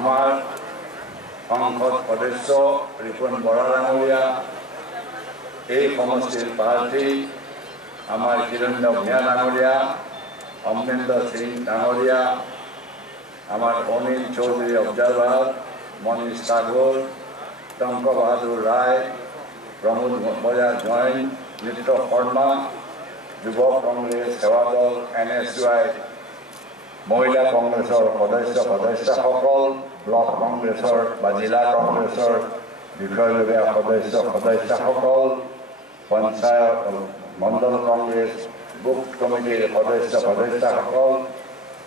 আমাৰ সংসদ সদস্য ৰিপুণ বৰা ডাঙৰীয়া, এই সমষ্টিৰ প্ৰাৰ্থী আমাৰ হিৰণ্য ভূঞা ডাঙৰীয়া, অমৰেন্দ্ৰ সিং ডাঙৰীয়া, আমাৰ অনিল চৌধুৰী অবজাৰভাৰ, মনীষ ঠাকুৰ, টংক বাহাদুৰ ৰায়, প্ৰমোদ বজাৰ জৈন, নিত্য শৰ্মা, যুৱ কংগ্ৰেছ সেৱা দল NSY, মহিলা কংগ্ৰেছৰ সদস্যসকল, ব্লক কংগ্ৰেছৰ বা জিলা কংগ্ৰেছৰ বিষয় সদস্যসকল, পঞ্চায়ত মণ্ডল কংগ্ৰেছ বুথ কমিটিৰ সদস্যসকল,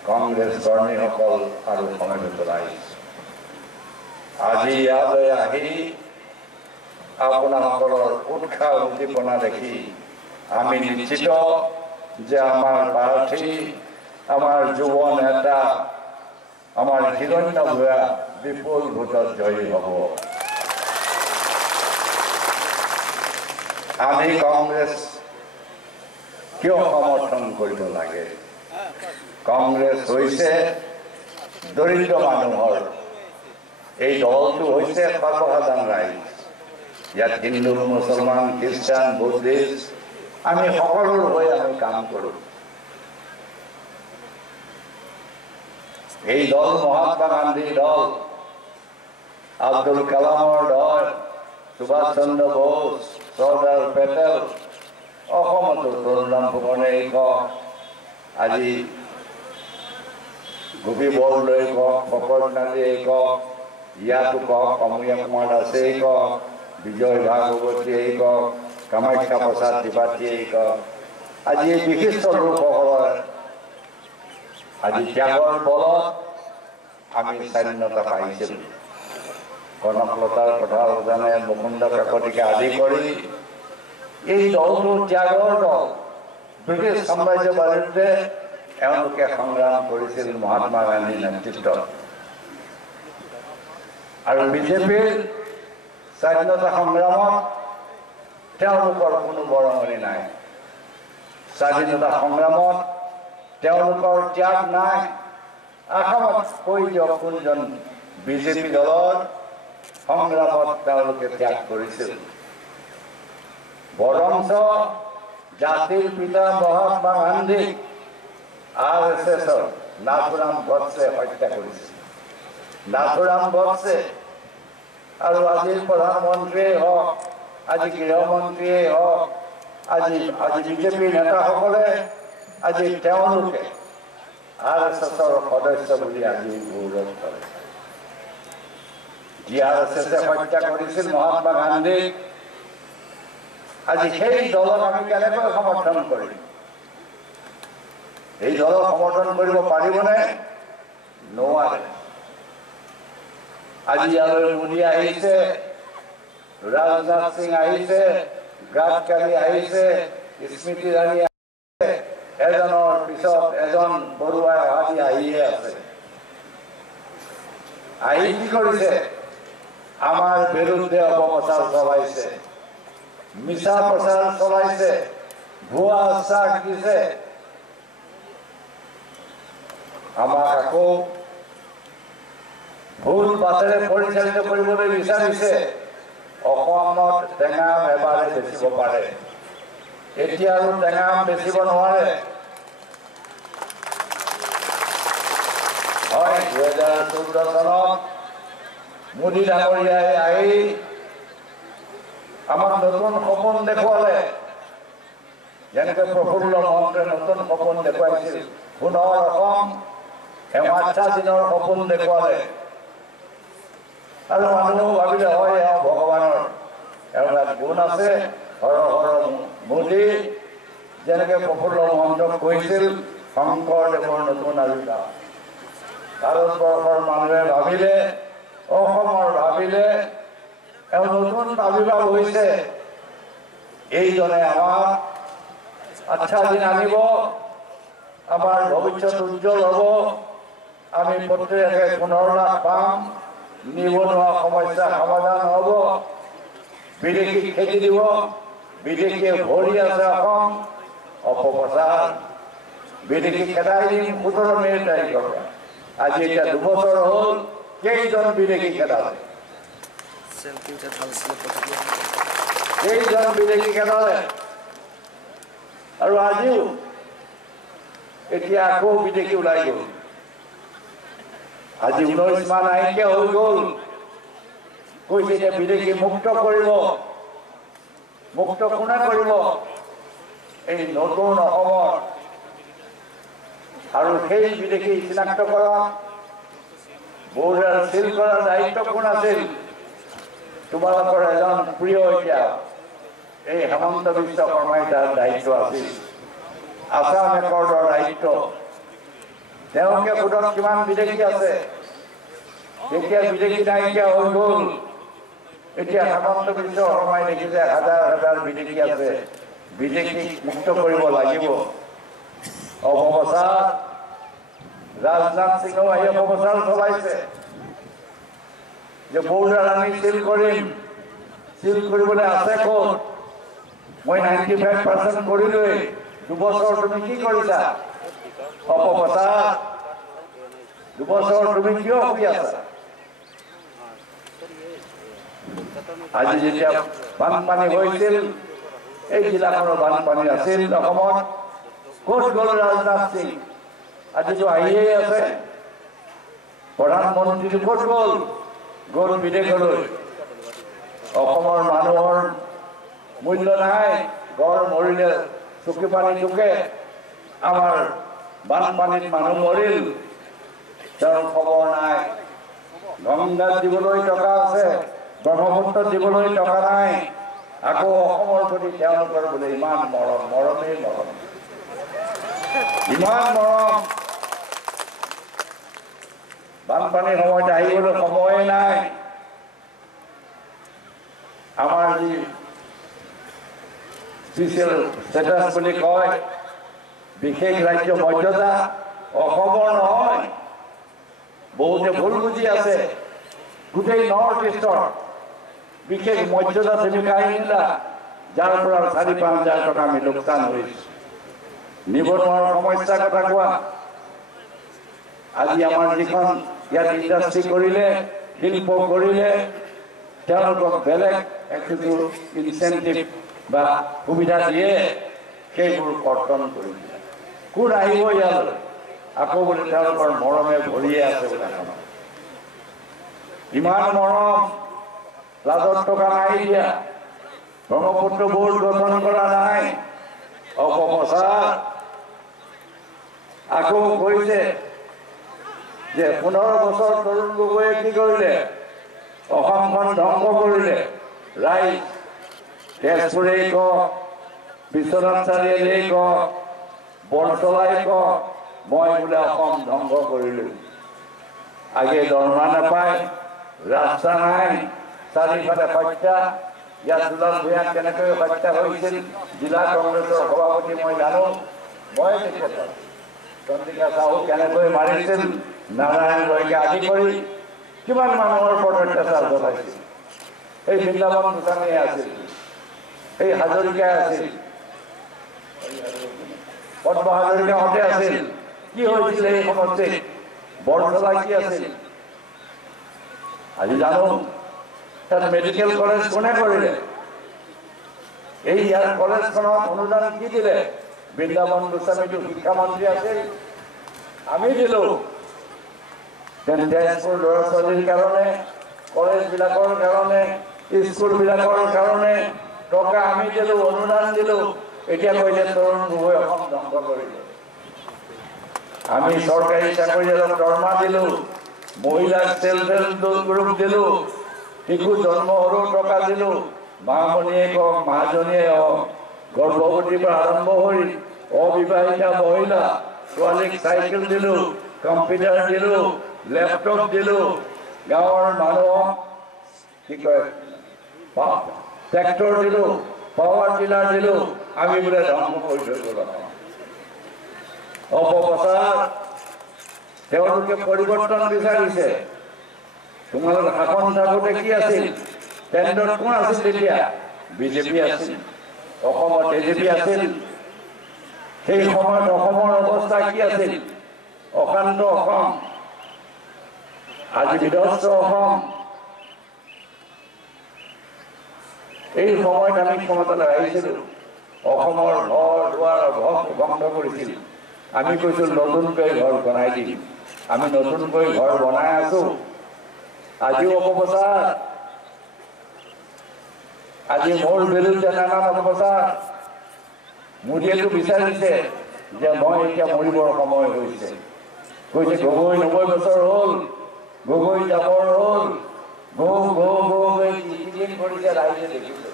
কংগ্ৰেছ কৰ্মীসকল আৰু সমবেত ৰাইজ, আজি ইয়ালৈ আহি আপোনালোকৰ উৎসাহ উদ্দীপনা দেখি আমি নিশ্চিত যে আমাৰ প্ৰাৰ্থী, আমাৰ যুৱ নেতা, আমাৰ হিৰণ্য ভূঞা বিপুল ভোটত জয়ী হ'ব। আমি কংগ্ৰেছ কিয় সমৰ্থন কৰিব লাগে? কংগ্ৰেছ হৈছে দৰিদ্ৰ মানুহৰ, এই দলটো হৈছে সৰ্বসাধাৰণ ৰাইজ। ইয়াত হিন্দু, মুছলমান, খ্ৰীষ্টান, বুদ্ধিষ্ট আমি সকলোৰ হৈ আমি কাম কৰোঁ। এই দল মহাত্মা গান্ধীৰ দল, আব্দুল কালামৰ দল, সুভাষ চন্দ্ৰ বোস, চৰ্দাৰ পেটেল, অসমতো তৰুণৰাম ফুকনে কওক, আজি গোপী বৰদলৈ কওক, ফকট নাথে কওক, ইয়াতো কওক, অমূল্য কুমাৰ দাসেই কওক, বিজয় ভাগৱতীয়ে কওক, কামাখ্যা প্ৰসাদ ত্ৰিপাঠীয়ে কওক, আজি এই বিশিষ্ট লোকসকলৰ আজি ত্যাগৰ বলত আমি স্বাধীনতা পাইছিলোঁ। কনকলতাৰ কথা জানে, মুকুন্দ কাকতিকে আদি কৰি এই দলটো ত্যাগৰ দল। ব্ৰিটিছ সাম্ৰাজ্যৰ বিৰুদ্ধে এওঁলোকে সংগ্ৰাম কৰিছিল মহাত্মা গান্ধীৰ নেতৃত্বত। আৰু বিজেপিৰ স্বাধীনতা সংগ্ৰামত তেওঁলোকৰ কোনো বৰঙণি নাই। স্বাধীনতা সংগ্ৰামত তেওঁলোকৰ ত্যাগ নাই। অসমত কৈ দিয়ক কোনজন বিজেপি দলৰ সংগ্ৰামত তেওঁলোকে ত্যাগ কৰিছিল? বৰঞ্চ জাতিৰ পিতা মহাত্মা গান্ধীক RSSৰ নাথুৰাম গডছে হত্যা কৰিছিল। নাথুৰাম গডছে আৰু আজিৰ প্ৰধানমন্ত্ৰীয়ে হওক, আজি গৃহমন্ত্ৰীয়ে হওক, আজি বিজেপিৰ নেতাসকলে আজি তেওঁলোকে RSSৰ সদস্য বুলি আজি গৌৰৱ কৰে। যি RSSে হত্যা কৰিছিল মহাত্মা গান্ধীক, আজি সেই দলক আমি কেনেকৈ সমৰ্থন কৰিম? এই দলক সমৰ্থন কৰিব পাৰিবনে? নোৱাৰে। আজি ইয়ালৈ মোদী আহিছে, ৰাজনাথ সিং আহিছে, গাডকাৰী আহিছে, স্মৃতি ইৰাণী আহিছে, এজনৰ পিছত এজন বৰুৱাই অহাদি আহিয়ে আছে। আহি কি কৰিছে? আমাৰ বিৰুদ্ধে অপপ্ৰচাৰ চলাইছে, মিছা প্ৰচাৰ চলাইছে, ভুৱা আশ্বাস দিছে। আমাক আকৌ ভুল বাটেৰে পৰিচালিত কৰিবলৈ বিচাৰিছে। অসমত টেঙাম এবাৰে বেচিব পাৰে, এতিয়া আৰু টেঙাম বেচিব নোৱাৰে। হয়, 2014 চনত মোদী ডাঙৰীয়াই আহি আমাক নতুন সপোন দেখুৱালে। যেনেকৈ প্ৰফুল্ল মহন্তই নতুন সপোন দেখুৱাইছিল, সোণৰ অসম, হেমাচ্ছা দিনৰ সপোন দেখুৱালে। আৰু মানুহ ভাবিলে হয় এওঁ ভগৱানৰ এওঁৰ গুণ আছে। হৰ হৰ মোদী, যেনেকৈ প্ৰফুল্ল মহন্তক কৈছিল শংকৰদেৱৰ নতুন আবিৰ্ভাৱ। ভাৰতবৰ্ষৰ মানুহে ভাবিলে, অসমৰ ভাবিলে এওঁ নতুন আবিৰ্ভাৱ হৈছে। এইজনে আমাক আচ্ছা দিন আনিব, আমাৰ ভৱিষ্যত উজ্জ্বল হ'ব, আমি প্ৰত্যেকে 15 লাখ পাম, নিবনুৱা সমস্যা সমাধান হ'ব, বিদেশী খেতি দিব, বিদেশীয়ে ভৰি আছে অসম। অপপ্ৰচাৰ, বিদেশী খেদাই দিম 17 মে' তাৰিখৰ পৰা। আজি এতিয়া 2 বছৰ হ'ল, কেইজন বিদেশী খেদালে কেইজন বিদেশী খেদালে আৰু আজিও এতিয়া আকৌ বিদেশী ওলাই গ'ল আজি 19 মান নাইকিয়া হৈ গ'ল কৈছে যে বিদেশী মুক্ত কৰিব মুক্ত কোনে কৰিব এই নতুন অসমৰ আৰু সেই বিদেশী চিনাক্তকৰণ বৰ্ডাৰ চিল কৰাৰ দায়িত্ব কোন আছিল তোমালোকৰ এজন প্ৰিয় এতিয়া এই হেমন্ত বিশ্ব শৰ্মাই তাৰ দায়িত্ব আছিল আসাম একৰ্ডৰ দায়িত্ব তেওঁলোকে সোধক কিমান বিদেশী আছে যেতিয়া বিদেশী নাইকিয়া হৈ গ'ল এতিয়া হেমন্ত বিশ্ব শৰ্মাই দেখিছে হাজাৰ হাজাৰ বিদেশী আছে বিদেশীক মুক্ত কৰিব লাগিব অপপ্ৰচাৰ ৰাজনাথ সিঙেও আহি অপপ্ৰচাৰ চলাইছে যে বৰ্ডাৰ আমি চিল কৰিম চিল কৰিবলৈ আছে ক'ত মই 95% কৰিলোৱেই 2 বছৰ তুমি কি কৰিছা অপপ্ৰচাৰ 2 বছৰ তুমি কিয় শুই আছা আজি যেতিয়া বানপানী হৈছিল এই জিলাখনৰ বানপানী আছিল অসমত ক'ত গ'ল ৰাজনাথ সিং আজিতো আহিয়ে আছে প্ৰধানমন্ত্ৰী ক'ত গ'ল বিদেশলৈ অসমৰ মানুহৰ মূল্য নাই গড় মৰিলে চুকি পানী ঢুকে আমাৰ বানপানীত মানুহ মৰিল তেওঁৰ খবৰ নাই গংগাত দিবলৈ টকা আছে ব্ৰহ্মপুত্ৰত দিবলৈ টকা নাই আকৌ অসমৰ প্ৰতি তেওঁলোকৰ বোলে ইমান মৰমেই মৰম ইমান মৰম বানপানীৰ সময়ত আহিবলৈ সময়ে নাই আমাৰ যি স্পেচিয়েল ষ্টেটাছ বুলি কয় বিশেষ ৰাজ্য মৰ্যাদা অসমৰ নহয় বহুতে ভুল বুজি আছে গোটেই নৰ্থ ইষ্টৰ বিশেষ মৰ্যাদা তুমি কাঢ়ি নিলা যাৰ পৰা 4-5 হাজাৰ টকা আমি লোকচান হৈছোঁ নিবনুৱাৰ সমস্যাৰ কথা কোৱা আজি আমাৰ যিখন ইয়াত ইণ্ডাষ্ট্ৰী কৰিলে শিল্প কৰিলে তেওঁলোকক বেলেগ একটু ইনচেন্টিভ বা সুবিধা দিয়ে সেইবোৰ কৰ্তন কৰি দিলে কোন আহিব ইয়ালৈ আকৌ বোলে তেওঁলোকৰ মৰমে ভৰিয়ে আছে বোলে ইমান মৰম লাজত টকা নাই দিয়া ব্ৰহ্মপুত্ৰ বোৰ্ড গঠন কৰা নাই অপপ্ৰচাৰ আকৌ কৰিছে যে 15 বছৰ তৰুণ গগৈয়ে কি কৰিলে অসমখন ধ্বংস কৰিলে ৰাইজ তেজপুৰেই কওক বিশ্বনাথ চাৰিআলিয়েই কওক বৰতলাই কওক মই বোলে অসম ধ্বংস কৰিলোঁ আগে দৰমহা নাপায় ৰাস্তা নাই চাৰিফালে হত্যা ইয়াত দুলাল ভূঞাক কেনেকৈ হত্যা হৈছিল জিলা কংগ্ৰেছৰ সভাপতি মই জানো মই তেখেতক চন্দ্ৰিকা সাহু কেনেকৈ মাৰিছিল নাৰায়ণ ৰয়কে আদি কৰি কিমান মানুহৰ ওপৰত অত্যাচাৰ চলাইছিল এই বৃন্দাবন গোস্বামীয়ে আছিল এই হাজৰিকাই আছিল পদ্ম হাজৰিকাহঁতে আছিল কি হৈছিল এই সমষ্টিত বৰতলা কি আছিল আজি জানো তাত মেডিকেল কলেজ কোনে কৰিলে এই ইয়াৰ কলেজখনত অনুদান কি দিলে বৃন্দাবন গোস্বামীটো শিক্ষামন্ত্ৰী আছিল আমি দিলোঁ তেজপুৰ ল'ৰা ছোৱালীৰ কাৰণে কলেজবিলাকৰ কাৰণে স্কুলবিলাকৰ কাৰণে টকা আমি দিলোঁ অনুদান দিলোঁ এতিয়া কৈছে তৰুণ গগৈ অসম ধ্বংস কৰিলে আমি চৰকাৰী চাকৰিয়ালক দৰমহা দিলোঁ মহিলাক সেল্ফ হেল্প গ্ৰুপ দিলোঁ শিশু জন্ম হ'লেও টকা দিলোঁ মামণিয়ে কওক মাজনীয়ে হওক গৰ্ভৱতীৰ পৰা আৰম্ভ হৈ অবিবাহিতা মহিলা ছোৱালীক চাইকেল দিলোঁ কম্পিউটাৰ দিলোঁ লেপটপ দিলোঁ গাঁৱৰ মানুহক কি কয় ট্ৰেক্টৰ দিলোঁ পাৱাৰ টিলাৰ দিলোঁ আমি বোলে ধ্বংস কৰি থৈ গ'ল অপপ্ৰচাৰ তেওঁলোকে পৰিৱৰ্তন বিচাৰিছে তোমালোক শাসন থাকোঁতে কি আছিল কেন্দ্ৰত কোন আছিল তেতিয়া বিজেপি আছিল অসমত এজেপি আছিল সেই সময়ত অসমৰ অৱস্থা কি আছিল অশান্ত অসম আজি বিধ্বস্ত অসম এই সময়ত আমি ক্ষমতালৈ আহিছিলোঁ অসমৰ ঘৰ দুৱাৰ ধ্বংস কৰিছিল আমি কৈছোঁ নতুনকৈ ঘৰ বনাই দিম আমি নতুনকৈ ঘৰ বনাই আছোঁ আজিও অপপ্ৰচাৰ আজি মোৰ বিৰুদ্ধে নানান অপপ্ৰচাৰ মোদীয়েতো বিচাৰিছে যে মই এতিয়া মৰিবৰ সময় হৈছে কৈছে গগৈ 90 বছৰ হ'ল গগৈ যাবৰ হ'ল গৈ কৰিছে ৰাইজে দেখিছে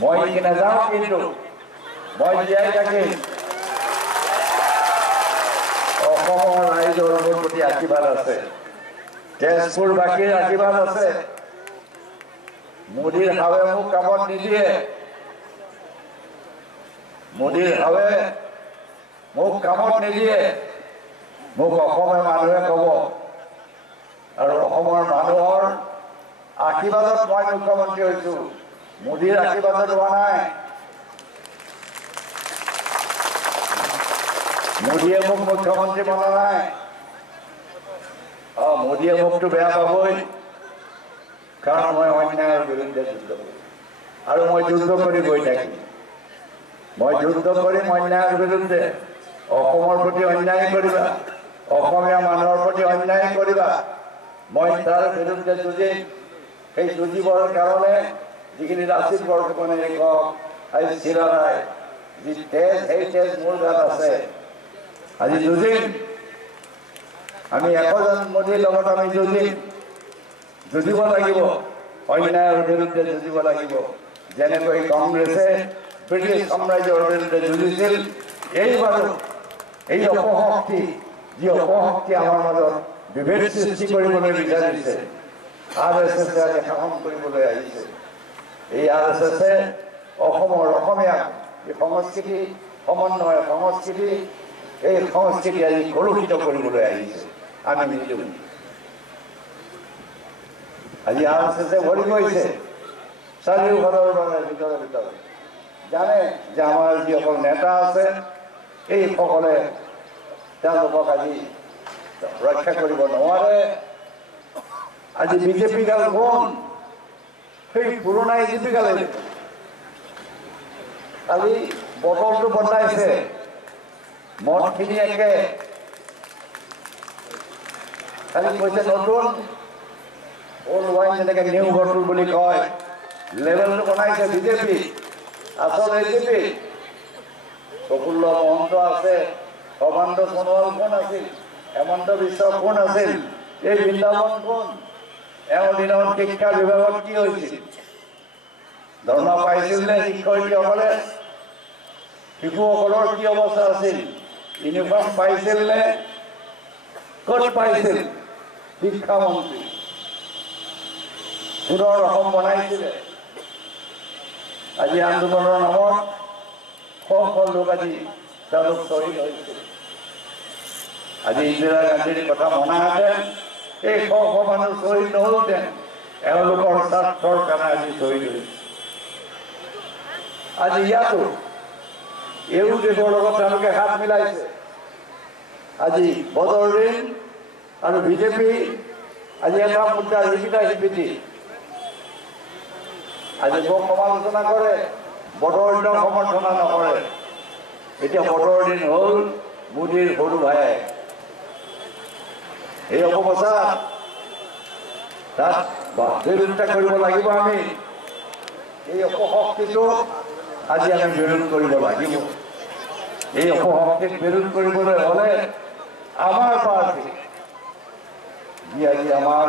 মই কি নাযাওঁ কিন্তু মই জীয়াই থাকিম অসমৰ ৰাইজৰ মোৰ প্ৰতি আশীৰ্বাদ আছে তেজপুৰবাসীৰ আশীৰ্বাদ আছে মোদীৰ হাৱে মোক কামত নিদিয়ে মোদীৰ হাৱে মোক কামত নিদিয়ে মোক অসমৰ মানুহে ক'ব আৰু অসমৰ মানুহৰ আশীৰ্বাদত মই মুখ্যমন্ত্ৰী হৈছোঁ মোদীৰ আশীৰ্বাদত হোৱা নাই মোদীয়ে মোক মুখ্যমন্ত্ৰী বনা নাই মোদীয়ে মোকতো বেয়া পাবই কাৰণ মই অন্যায়ৰ বিৰুদ্ধে যুদ্ধ কৰিম আৰু মই যুদ্ধ কৰি গৈ থাকিম মই যুদ্ধ কৰিম অন্যায়ৰ বিৰুদ্ধে অসমৰ প্ৰতি অন্যায় কৰিবা অসমীয়া মানুহৰ প্ৰতি অন্যায় কৰিবা মই তাৰ বিৰুদ্ধে যুঁজিম সেই যুঁজিবৰ কাৰণে যিখিনি লাচিত বৰফুকনে কওক আজি চিৰাই যি তেজ সেই তেজ মোৰ গাত আছে আজি যুঁজিম আমি 100জন মোদীৰ লগত আমি যুঁজিব লাগিব অন্যায়ৰ বিৰুদ্ধে যুঁজিব লাগিব যেনেকৈ কংগ্ৰেছে ব্ৰিটিছ সাম্ৰাজ্যৰ বিৰুদ্ধে যুঁজিছিল এইবাৰো এই অপশক্তি যি অপশক্তি আমাৰ মাজত বিভেদ সৃষ্টি কৰিবলৈ বিচাৰিছে RSS শাসন কৰিবলৈ আহিছে এই RSS অসমৰ অসমীয়া এই সংস্কৃতি সমন্বয় সংস্কৃতি এই সংস্কৃতি আজি কলুষিত কৰিবলৈ আহিছে আমি নিদিওঁ আজি RSS ভৰি গৈছে চাৰিওফালৰ পৰা ভিতৰে জানে যে আমাৰ যিসকল নেতা আছে এইসকলে তেওঁলোকক আজি ৰক্ষা কৰিব নোৱাৰে আজি বিজেপি গাল কোন সেই পুৰণা বিজেপি গালে আজি বটলটো বদলাইছে মদখিনি একে খালি কৈছে নতুন ওল্ড ওয়াইন যেনেকে নিউ বটল বুলি কয় লেভেলটো বনাইছে বিজেপি আসল বিজেপি প্রফুল্ল মহন্ত আছে সৰ্বানন্দ সোণোৱাল কোন আছিল হেমন্ত বিশ্ব কোন আছিল এই বৃন্দাবন কোন এওঁৰ দিনত শিক্ষা বিভাগত কি হৈছিল ধৰ্ম পাইছিল নে শিক্ষয়িত্ৰীসকলে শিশুসকলৰ কি অৱস্থা আছিল ইউনিফৰ্ম পাইছিল নে ক'ত পাইছিল শিক্ষামন্ত্ৰী পুনৰ অসম বনাইছিলে আজি আন্দোলনৰ নামত শ লোক আজি তেওঁলোক শ্বহীদ হৈছিল আজি ইন্দিৰা গান্ধীৰ কথা মনাহেঁতেন এই শ মানুহ শ্বহীদ নহলহেঁতেন এওঁলোকৰ স্বাৰ্থৰ কাৰণে আজি শ্বহীদ হৈছিল আজি ইয়াতো এই দেশৰ লগত তেওঁলোকে হাত মিলাইছে আজি বদৰুদ্দিন আৰু বিজেপি আজি এটা মুদ্ৰা হিপিটি আজি মোক সমালোচনা কৰে বদৰুদ্দিনক সমৰ্থন নকৰে এতিয়া বদৰুদ্দিন হ'ল মোদীৰ সৰু ভাই এই অপপ্ৰচাৰ তাত বিৰোধিতা কৰিব লাগিব আমি এই অপশক্তিটো আজি আমি বিৰোধ কৰিব লাগিব এই অপশক্তিক বিৰোধ কৰিবলৈ হ'লে আমাৰ পাৰ্টি যি আজি আমাৰ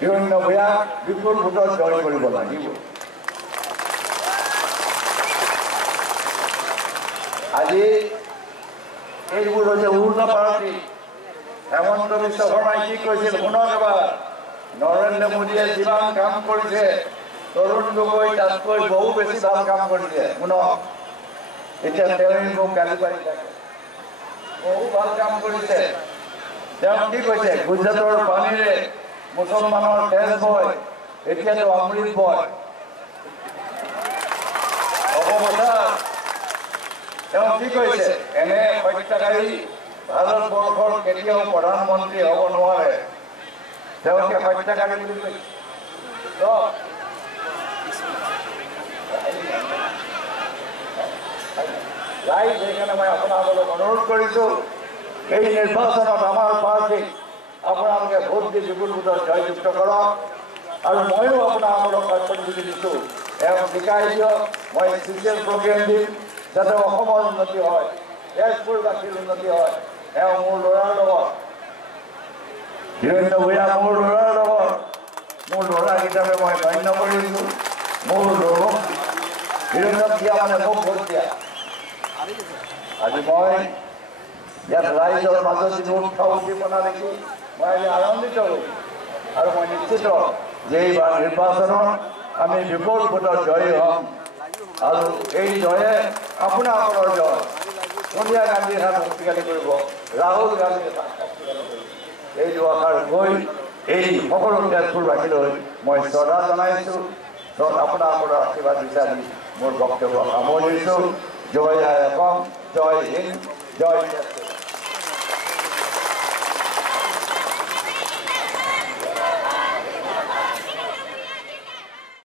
হিৰণ্যভূঞাক বিপুল ভোটত জয় কৰিব লাগিব আজি এইবোৰ হৈছে উৰ্ণ পাৰ্টি হেমন্ত বিশ্ব শৰ্মাই কি কৈছিল শুনক এবাৰ নৰেন্দ্ৰ মোদীয়ে যিমান কাম কৰিছে তৰুণ গগৈ তাতকৈ বহু বেছি ভাল কাম কৰিছে শুনক এতিয়া তেওঁ মোক গালি পাৰি থাকে বহু ভাল কাম কৰিছে তেওঁ কি কৈছে গুজৰাটৰ পানীৰে মুছলমানৰ তেজ বয় এতিয়াতো অমৃত বয় অপপ্ৰচাৰ তেওঁ কি কৈছে এনে হত্যাকাৰী ভাৰতবৰ্ষৰ কেতিয়াও প্ৰধানমন্ত্ৰী হ'ব নোৱাৰে তেওঁকে হত্যাকাৰী বুলি কৈছে ৰাইজ সেইকাৰণে মই আপোনালোকক অনুৰোধ কৰিছোঁ এই নিৰ্বাচনত আমাৰ পাৰ্টীক আপোনালোকে ভোট দি বিপুল ভোটত জয়যুক্ত কৰক আৰু ময়ো আপোনালোকক কাৰ্যসূচী দিছোঁ এওঁক শিকাই দিয়ক মই স্পেচিয়েল প্ৰগ্ৰেম দিম যাতে অসমৰ উন্নতি হয় তেজপুৰবাসীৰ উন্নতি হয় এওঁ মোৰ ল'ৰাৰ লগত হিৰণ্য ভূঞা মোৰ ল'ৰাৰ লগত মোৰ ল'ৰা হিচাপে মই গণ্য কৰিছোঁ মোৰ ল'ৰা হিৰণ্যক দিয়া মানে মোক ভোট দিয়া আজি মই ইয়াত ৰাইজৰ মাজত যিটো উৎসাহ উদ্দীপনা দেখি মই আজি আনন্দিত হৈছোঁ আৰু মই নিশ্চিত যে এইবাৰ নিৰ্বাচনত আমি বিপুল ভোটত জয়ী হ'ম আৰু এই জয়ে আপোনালোকৰ জয় সোনিয়া গান্ধীৰ হাত শক্তিশালী কৰিব ৰাহুল গান্ধীৰ হাত শক্তিশালী কৰিব এই দুআষাৰ গৈ এই সকলো তেজপুৰবাসীলৈ মই শ্ৰদ্ধা জনাইছোঁ আপোনালোকৰ আশীৰ্বাদ বিচাৰি মোৰ বক্তব্য সামৰিছোঁ জয় অসম জয় হিন্দ জয়